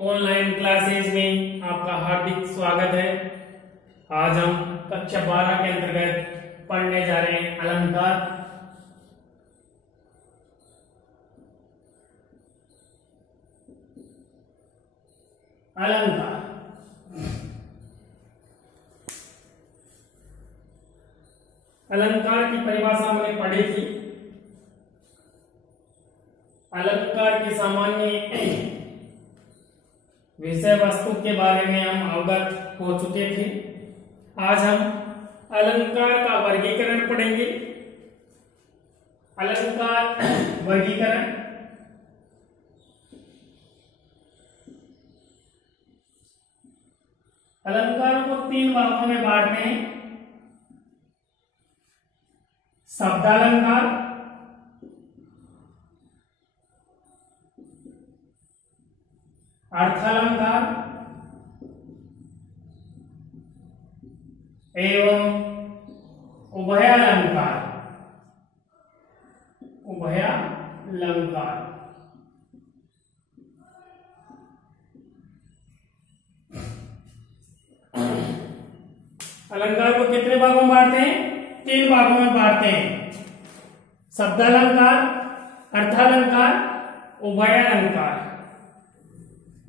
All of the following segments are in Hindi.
ऑनलाइन क्लासेज में आपका हार्दिक स्वागत है। आज हम कक्षा 12 के अंतर्गत पढ़ने जा रहे हैं अलंकार। अलंकार अलंकार की परिभाषा हमने पढ़ी थी। अलंकार की सामान्य विषय वस्तु के बारे में हम अवगत हो चुके थे। आज हम अलंकार का वर्गीकरण पढ़ेंगे। अलंकार वर्गीकरण अलंकारों को 3 भागों में बांटते हैं। शब्दालंकार, अर्थालंकार एवं उभयालंकार। अलंकार को कितने भागों में बांटते हैं? 3 भागों में बांटते हैं। शब्दालंकार, अर्थालंकार, उभयालंकार।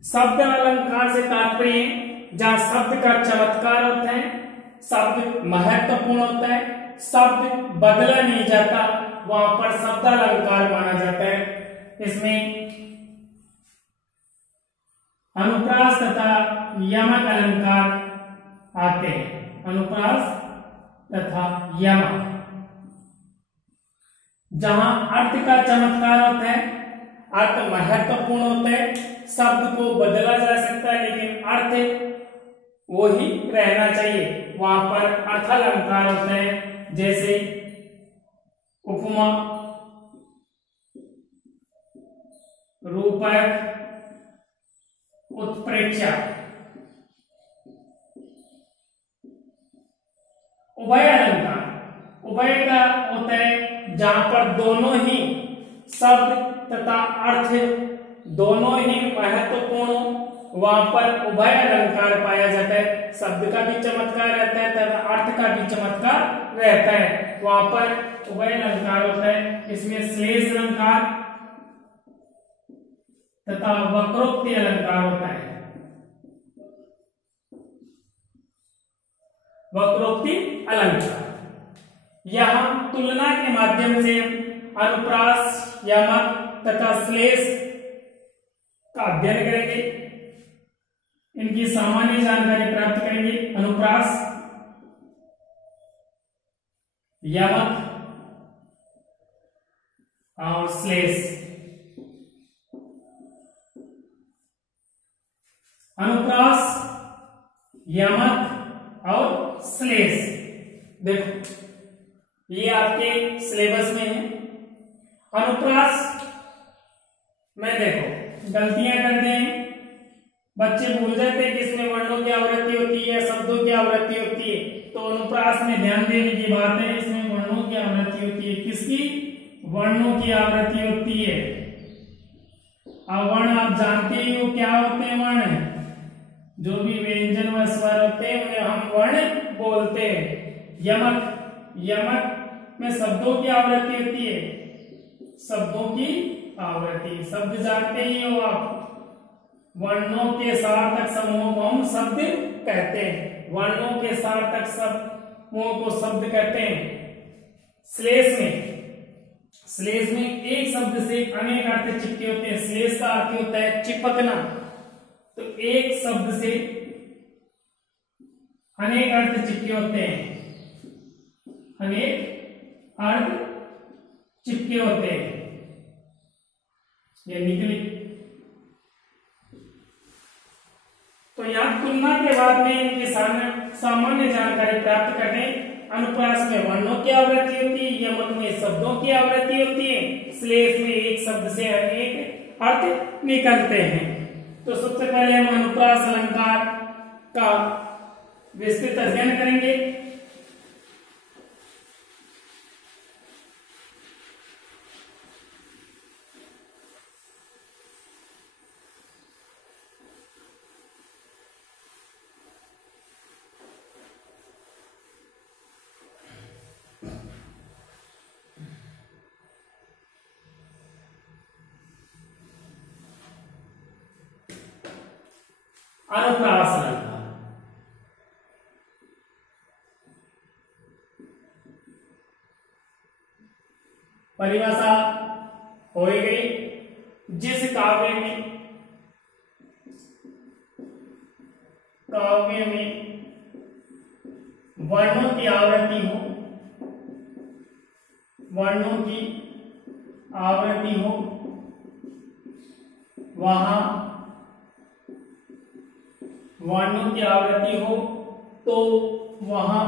शब्द अलंकार से तात्पर्य जहां शब्द का चमत्कार होता है, शब्द महत्वपूर्ण होता है, शब्द बदला नहीं जाता, वहां पर शब्द अलंकार माना जाता है। इसमें अनुप्रास तथा यमक अलंकार आते हैं। अनुप्रास तथा यमक जहां अर्थ का चमत्कार होता है, अर्थ महत्वपूर्ण होता है, शब्द को बदला जा सकता है लेकिन अर्थ वो ही रहना चाहिए, वहां पर अर्थालंकार होता है। जैसे उपमा, रूपक, उत्प्रेक्षा। उभय अलंकार, उभय का होता है जहां पर दोनों ही शब्द तथा अर्थ दोनों ही महत्वपूर्ण, वहां पर उभय अलंकार पाया जाता है। शब्द का भी चमत्कार रहता है तथा अर्थ का भी चमत्कार रहता है, वहां पर उभय अलंकार होता है। इसमें श्लेष अलंकार तथा वक्रोक्ति अलंकार होता है। वक्रोक्ति अलंकार यहां तुलना के माध्यम से अनुप्रास, यमक तथा श्लेष का अध्ययन करेंगे, इनकी सामान्य जानकारी प्राप्त करेंगे। अनुप्रास, यमक और श्लेष। अनुप्रास, यमक और श्लेष, देखो ये आपके सिलेबस में है। अनुप्रास में देखो गलतियां करते हैं बच्चे, भूल जाते हैं कि इसमें वर्णों की आवृत्ति होती है, शब्दों की आवृत्ति होती है। तो अनुप्रास में ध्यान देने की बात है, इसमें वर्णों की आवृत्ति होती है। किसकी? वर्णों की आवृत्ति होती है। अब वर्ण आप जानते ही हो क्या होते हैं। वर्ण जो भी व्यंजन व स्वर होते हैं उन्हें हम वर्ण बोलते हैं। यमक, यमक में शब्दों की आवृत्ति होती है। शब्दों की आवृत्ति, शब्द जानते ही हो आप। वर्णों के सार्थक समूह को हम शब्द कहते हैं। वर्णों के सार्थक समूह को शब्द कहते हैं। श्लेष में एक शब्द से अनेक अर्थ चिपके होते हैं। श्लेष का अर्थ होता है चिपकना, तो एक शब्द से अनेक अर्थ चिपके होते हैं। अनेक अर्थ चिपके होते हैं, ये निकले। तो यहाँ तुलना के बाद में इनकी सामान्य जानकारी प्राप्त करने। अनुप्रास में वर्णों की आवृत्ति होती है, यमक में शब्दों की आवृत्ति होती है, श्लेष में एक शब्द से अनेक अर्थ निकलते हैं। तो सबसे पहले हम अनुप्रास अलंकार का विस्तृत अध्ययन करेंगे। अनुप्रास अलंकार। परिभाषा हो गई। जिस काव्य में वर्णों की आवृत्ति हो, वर्णों की आवृत्ति हो, वहां वर्णों की आवृत्ति हो तो वहां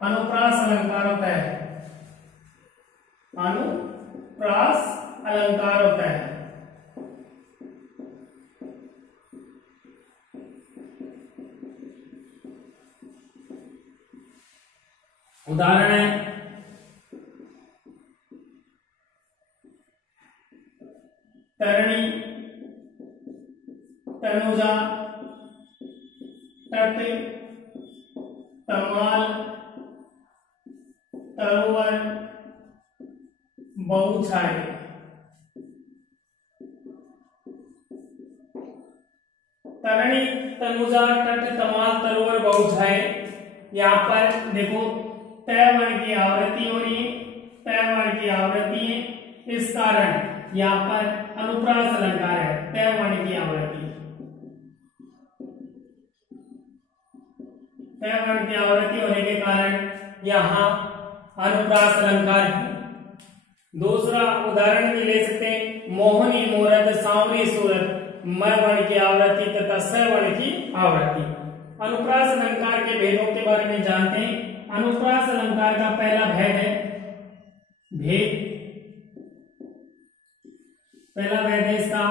अनुप्रास अलंकार होता है। अनुप्रास अलंकार होता है। उदाहरण है तरणी, तनुजा, तट, तमाल, तरोवर, बहुछाई। तरणी, तनुजा, तट, तमाल, तरोवर, बहुछाई। यहाँ पर देखो तय वर्ण की आवृत्ति हो रही है, तय वर्ण की आवृत्ति है, इस कारण यहाँ पर अनुप्रास अलंकार है। तय वर्ण की आवृत्ति, तय वर्ण की आवृत्ति होने के कारण यहाँ अनुप्रास अलंकार है। दूसरा उदाहरण भी ले सकते हैं, मोहनी मूरत, सांवरी सूरत, म वर्ण की आवृत्ति तथा स वर्ण की आवृत्ति। अनुप्रास अलंकार के भेदों के बारे में जानते हैं। अनुप्रास अलंकार का पहला भेद है भेद, पहला भेद है इसका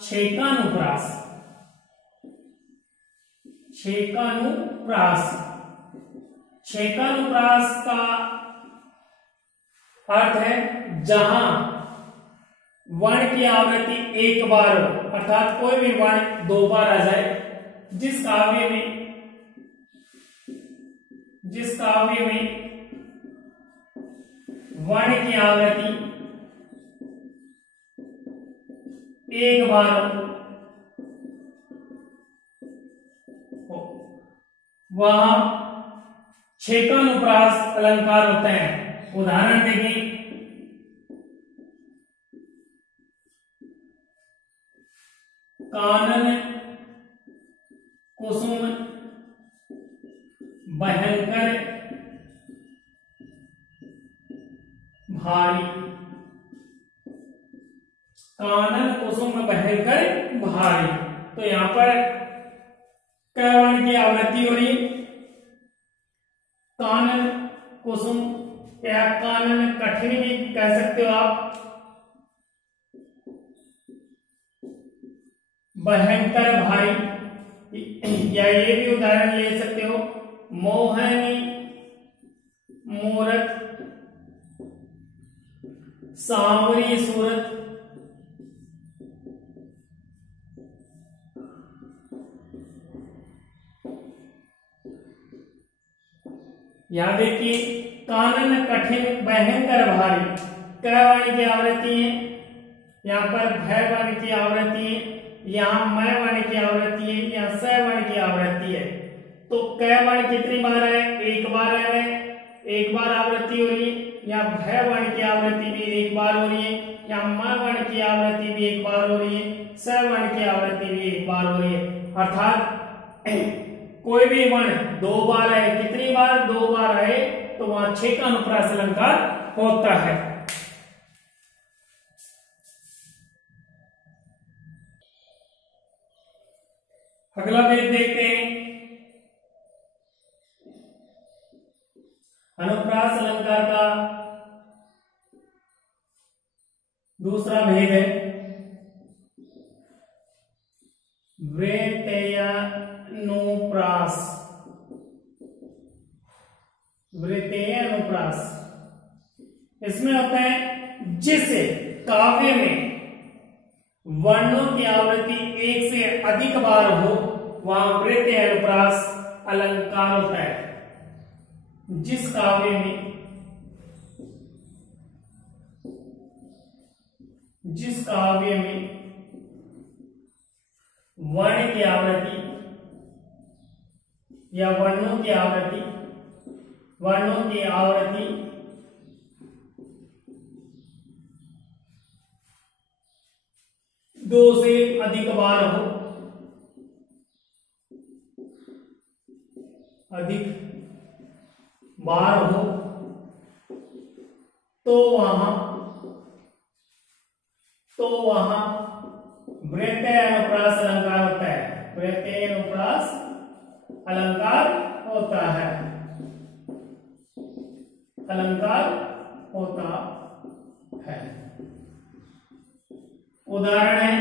छेकानुप्रास। छेकानुप्रास, छेकानुप्रास का अर्थ है जहां वर्ण की आवृत्ति एक बार हो, अर्थात कोई भी वर्ण दो बार आ जाए। जिस काव्य में वर्ण की आवृत्ति एक बार हो, वहां छेकानुप्रास अलंकार होते हैं। उदाहरण देखिए, कानन, कुसुम, भयंकर, भारी। कानन, कुसुम, भयंकर, भारी। तो यहां पर क वर्ण की आवृत्ति हो रही, कानन, कुसुम, या कानन कठिन भी कह सकते हो आप, भयंकर, भारी। या ये भी उदाहरण ले सकते हो, मोहनी मूरत, सांवरी सूरत। यहां देखिए, कानन कठिन, भयंकर, भारी। क वर्ण की आवृत्ति है, यहाँ पर भय वर्ण की आवृत्ति है, यहाँ म वर्ण की आवृत्ति है, यहाँ स वर्ण की आवृत्ति है। तो क वर्ण कितनी बार है? एक बार है, एक बार आवृत्ति हो रही है। यहाँ भय वर्ण की आवृत्ति भी एक बार हो रही है, यहाँ म वर्ण की आवृत्ति भी एक बार हो रही है, स वर्ण की आवृत्ति भी एक बार हो रही है। अर्थात कोई भी वर्ण दो बार है, कितनी बार? दो बार आए तो वहां छेकानुप्रास अलंकार होता है। अगला भेद देखते हैं, अनुप्रास अलंकार का दूसरा भेद है वृत्तेयानुप्रास। वृत्तेयानुप्रास इसमें होता है जिस काव्य में वर्णों की आवृत्ति एक से अधिक बार हो, वहां वृत्तेयानुप्रास अलंकार होता है। जिस काव्य में वर्ण की आवृत्ति या वर्णों की आवृत्ति, वर्णों की आवृत्ति दो से अधिक बार हो, अधिक बार हो तो वहां वृत्तीय अनुप्रास अलंकार होता है, वृत्तीय अनुप्रास अलंकार होता है, अलंकार होता है। उदाहरण है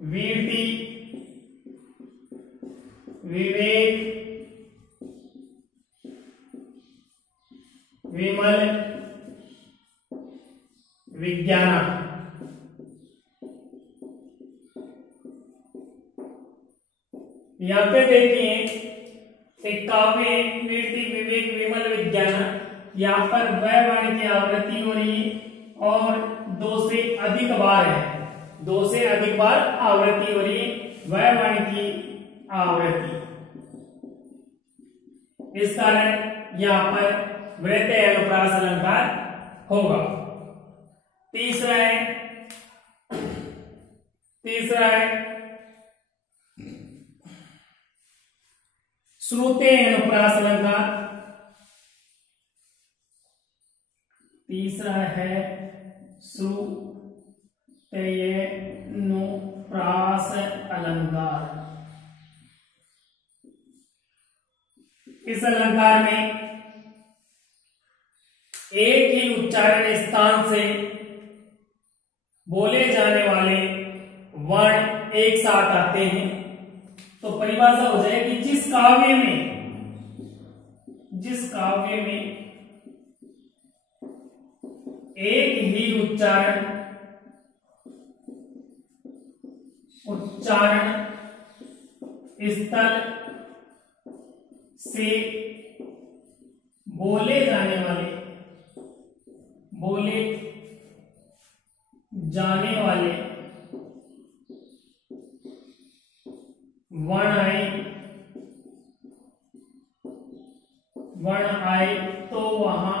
वीरति, विवेक, विमल, विज्ञान। यहां पे देखिए एक काव्य वीरति, विवेक, विमल, विज्ञान, यहाँ पर वह वर्ण की आवृत्ति हो रही है और दो से अधिक बार है, दो से अधिक बार आवृत्ति हो रही है वह वर्ण की आवृत्ति। इस कारण यहाँ पर वृत्तीय अनुप्रास अलंकार होगा। तीसरा है श्रुतेय अनुप्रास अलंकार। तीसरा है श्रुतेय अनुप्रास अलंकार। इस अलंकार में एक ही उच्चारण स्थान से बोले जाने वाले वर्ण एक साथ आते हैं। तो परिभाषा हो जाएगी जिस काव्य में एक ही उच्चारण स्थल से बोले जाने वाले वर्ण आए तो वहां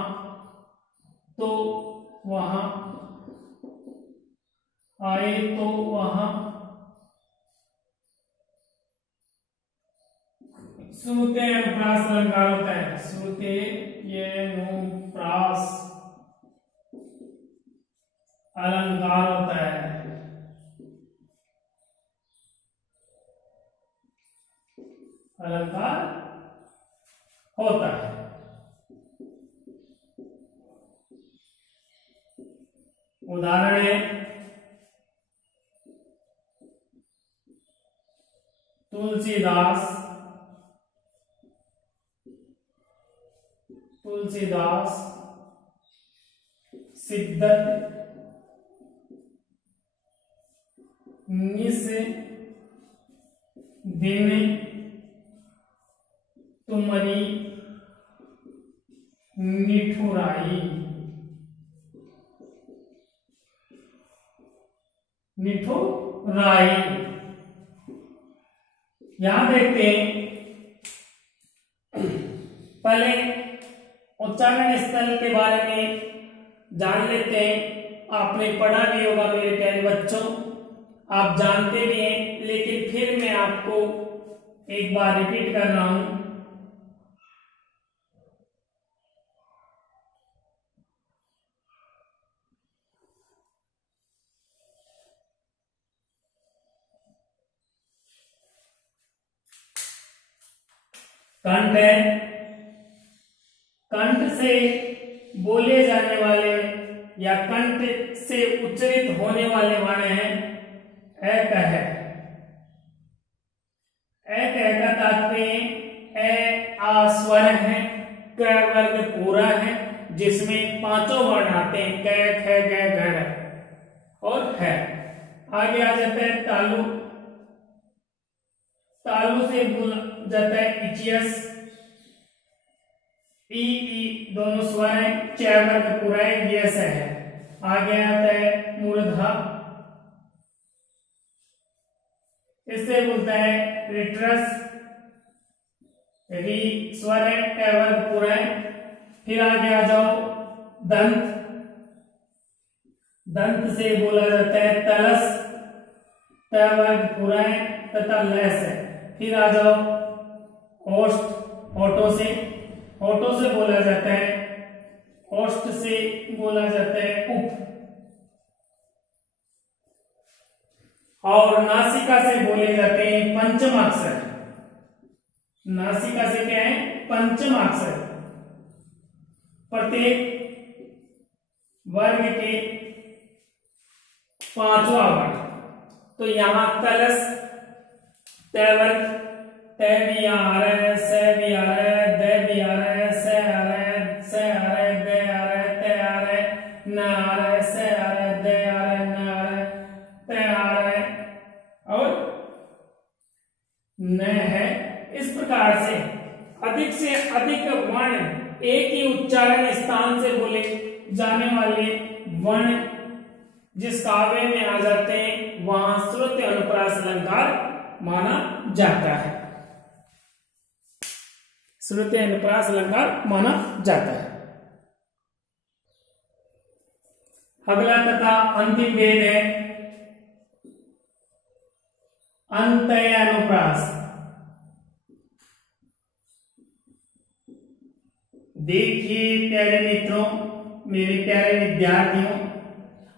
श्रुतेय अनुप्रास अलंकार होता है। श्रुतेय अनुप्रास अलंकार होता है। अलंकार होता है। उदाहरण है तुलसीदास, सिद्धत, निस दिन तुमरी निठुराई। यहां देखते हैं, पहले उच्चारण स्थल के बारे में जान लेते हैं। आपने पढ़ा भी होगा मेरे प्यारे बच्चों, आप जानते भी हैं, लेकिन फिर मैं आपको एक बार रिपीट कर रहा हूं। कंठ है, कंठ से बोले जाने वाले या कंठ से उच्चरित होने वाले वर्ण हैं एक है। एक का तात्पर्य ए आ स्वर है, क वर्ग पूरा है जिसमें पांचों वर्ण आते हैं, क ख ग घ और है। आगे आ जाता है तालु, तालु से जाता है इचियस, ई दोनों स्वर है, च वर्ग पूरा है, यस है। आगे आता है मूर्धा, इससे बोलता है रिट्रस, री स्वर है, ट वर्ग पूरा है। फिर आगे आ जाओ दंत, दंत से बोला जाता है तलस, त वर्ग पूरा है तथा लस है। फिर आ जाओ ओष्ठ, होठों से, होठों से बोला जाता है, ओष्ठ से बोला जाता है उप, और नासिका से बोले जाते हैं पंचमाक्षर। नासिका से क्या है? पंचमाक्षर। प्रत्येक वर्ग के पांचवा वर्ग, तो यहां तलस, त वर्ग, त भी आ रहा है, स भी आ रहा है, द भी आ रहा है, स आ रहा है, स आ रहा है, द आ रहा है, त आ रहा है, न आ रहा है, स आ रहा है, द आ रहा है, न आ रहा है, त आ रहा है और न है। इस प्रकार से अधिक वर्ण एक ही उच्चारण स्थान से बोले जाने वाले वर्ण जिस काव्य में आ जाते हैं वहां श्रुति अनुप्रास अलंकार माना जाता है, श्रुति अनुप्रास अलंकार माना जाता है। अगला तथा अंतिम भेद है अंतय अनुप्रास। देखिए प्यारे मित्रों, मेरे प्यारे विद्यार्थियों,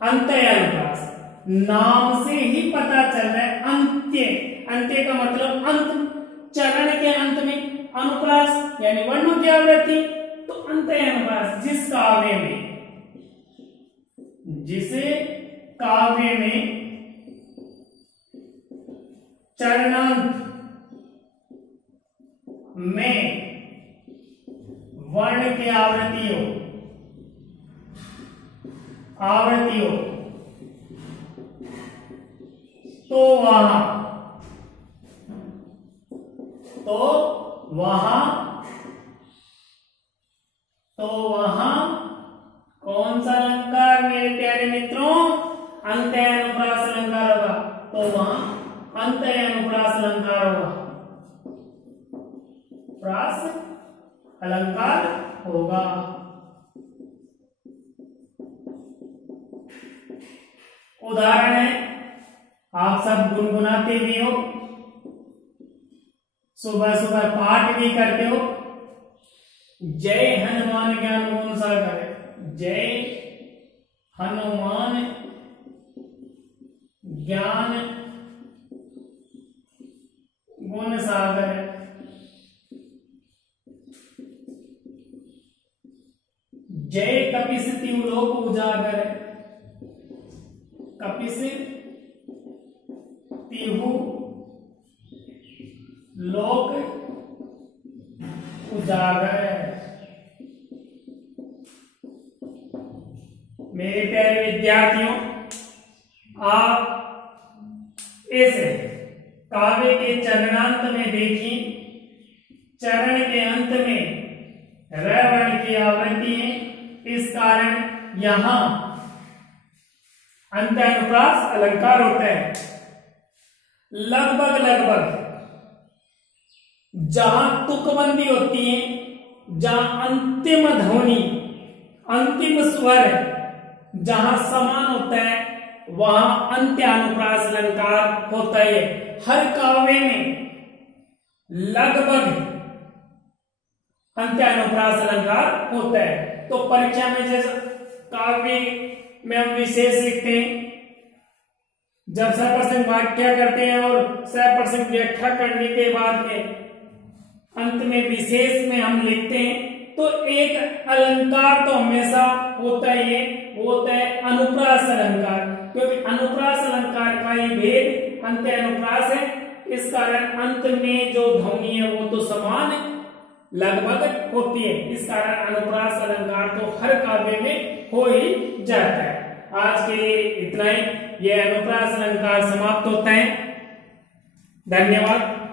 अंतय अनुप्रास नाम से ही पता चल रहा है। अंत्य, अंत्य का मतलब अंत, चरण के अंत में अनुप्रास यानी वर्णों की आवृत्ति। तो अंतय अनुप्रास जिसे काव्य में चरणांत में वर्ण की आवृत्ति हो तो वहां कौन सा अलंकार मेरे प्यारे मित्रों? अंतय अनुप्रास अलंकार होगा। तो वहां अंतय अनुप्रास अलंकार होगा, प्रास अलंकार होगा। उदाहरण है, आप सब गुनगुनाते भी हो, सुबह सुबह पाठ भी करते हो, जय हनुमान ज्ञान गुण सागर, जय हनुमान ज्ञान गुण सागर, जय कपिस तिहुलोक उजागर, कपिस तिहु लोक उजागर। मेरे प्यारे विद्यार्थियों, आप इस काव्य के चरणांत में देखिए, चरण के अंत में र वर्ण की आवृत्ति है, इस कारण यहां अंत अनुप्रास अलंकार होता है। लगभग जहां तुकबंदी होती है, जहां अंतिम ध्वनि, अंतिम स्वर जहां समान होता है, वहां अंत्य अनुप्रास अलंकार होता है। हर काव्य में लगभग अंत्य अनुप्रास अलंकार होता है। तो परीक्षा में जैसे काव्य में हम विशेष लिखते हैं, जब 100% व्याख्या करते हैं और 100% व्याख्या करने के बाद में अंत में विशेष में हम लिखते हैं, तो एक अलंकार तो हमेशा होता है, वो होता है अनुप्रास अलंकार, क्योंकि अनुप्रास अलंकार का ही भेद अंत्य अनुप्रास है। इस कारण अंत में जो ध्वनि है वो तो समान लगभग होती है, इस कारण अनुप्रास अलंकार तो हर काव्य में हो ही जाता है। आज के लिए इतना ही, यह अनुप्रास अलंकार समाप्त होता है। धन्यवाद।